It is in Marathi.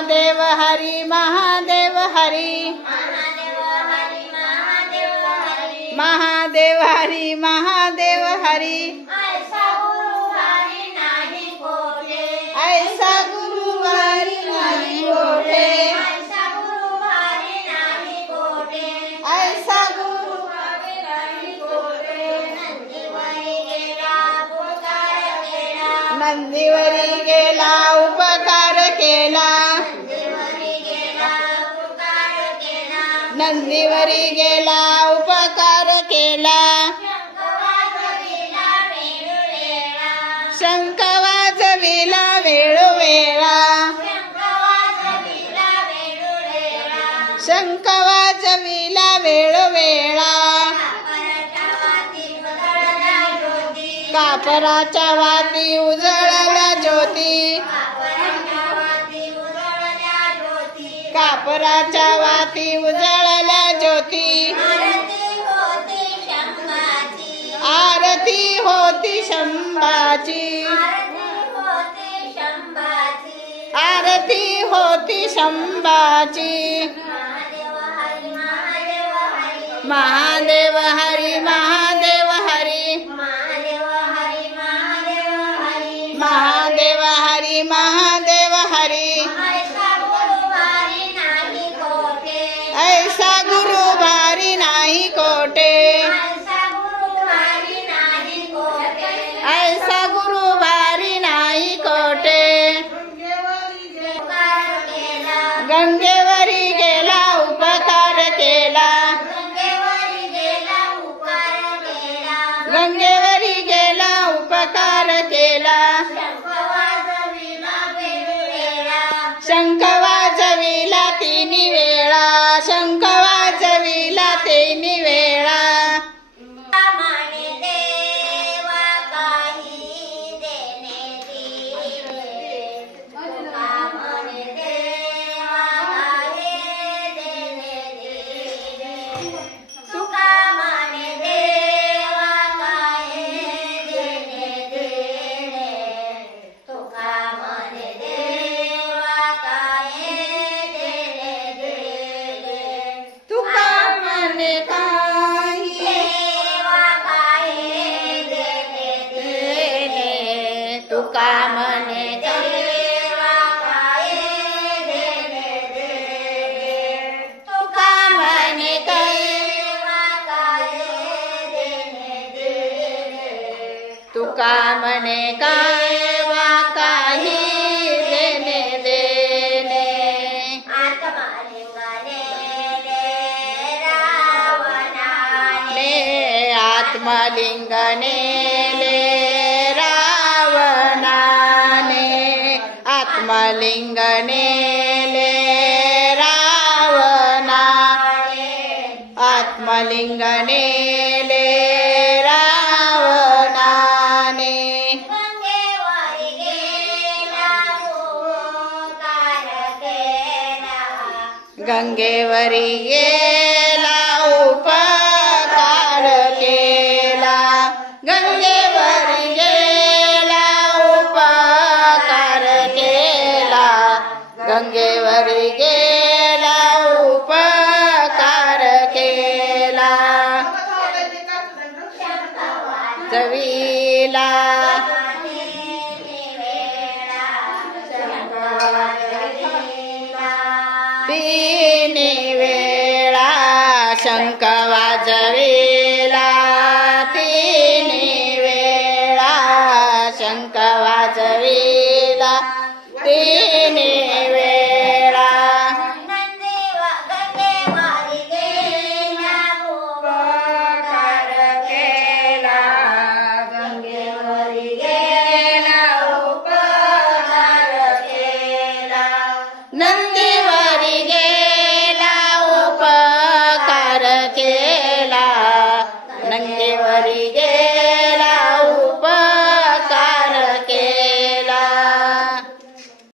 महादेव हरी महादेव हरी महादेव हरी महादेव हरी ऐसा गुरु हरी नाही कोठे ऐसा गुरु नंदीवरी गेला उपकार केला नंदीवरी गेला उपकार केला शंख वाजविला वेळोवेळा शंख वाजविला वेळोवेळा कापराच्या वाती उजळल्या ज्योती कापराच्या वाती उजळल्या ज्योती आरती होती शंभाची आरती होती शंभाची महादेव हरी महादेव हरी महादेव हरी महादेव हरी ऐसा गुरु भारी नाही कोठे ऐसा गुरु भारी नाही कोठे गंगेवरी गेला उपकार केला गंगेवरी गेला उपकार केला शंख वाजविला तिन्ही वेळा शंख वाजविला तिन्ही वेळा तुका म्हणे काय वा काही देणे देणे आत्मलिंगने रावणाने आत्मलिंगने रावणाने आत्मलिंगने गंगेवरी गेला उपकार केला गंगेवरी गेला उपकार केला गंगेवरी गेला उपकार केला जविला तिन्ही वेळा शंख वाजविला